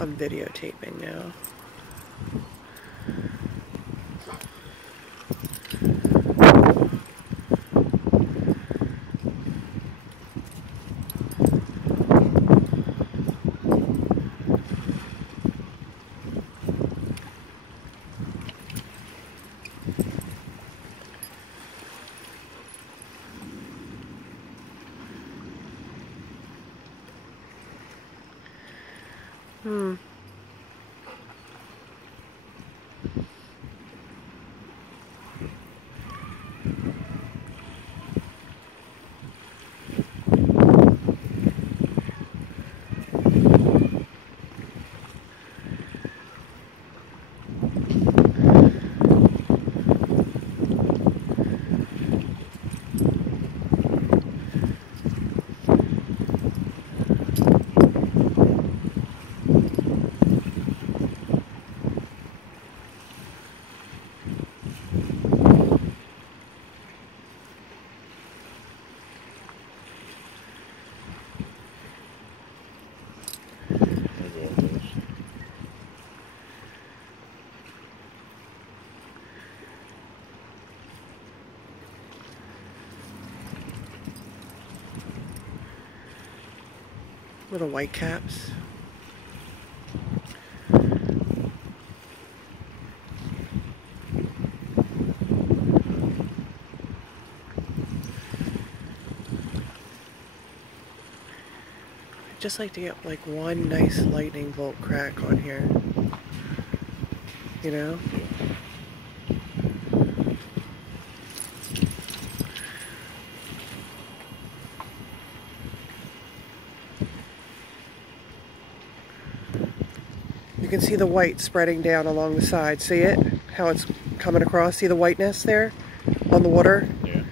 I'm videotaping now. Little white caps. I'd just like to get like one nice lightning bolt crack on here. You know? You can see the white spreading down along the side. See it? How it's coming across? See the whiteness there on the water? Yeah.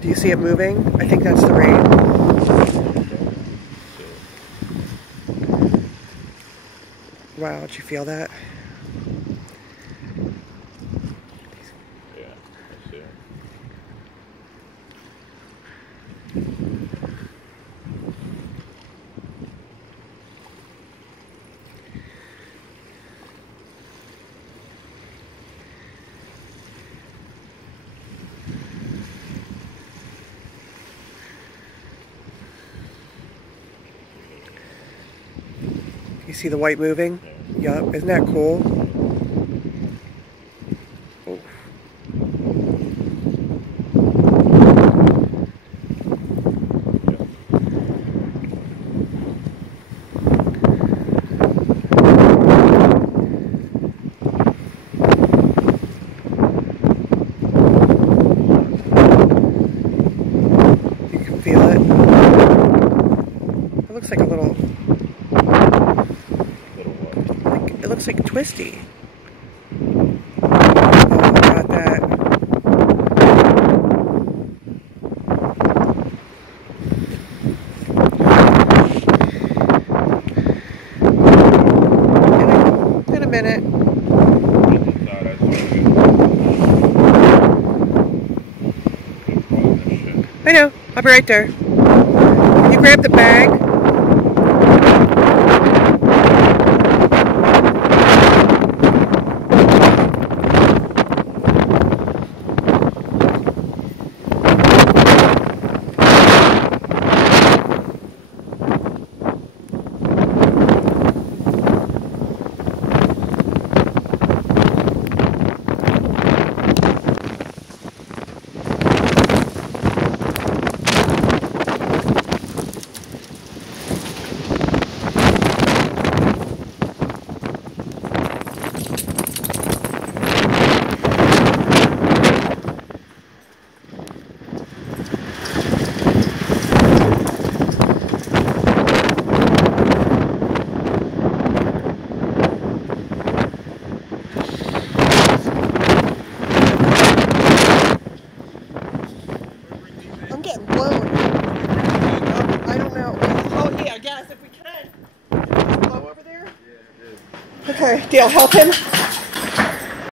Do you see it moving? I think that's the rain. Wow, did you feel that? Yeah, I see it. You see the white moving? Yeah. Yup, isn't that cool? Oh. You can feel it. It looks like a little... It looks like twisty. Oh, got that. In a minute. I know. I'll be right there. You grab the bag. Getting blown. I don't know. Oh yeah, I guess if we can. Blow over there? Yeah, it is. Okay, Dale, help him.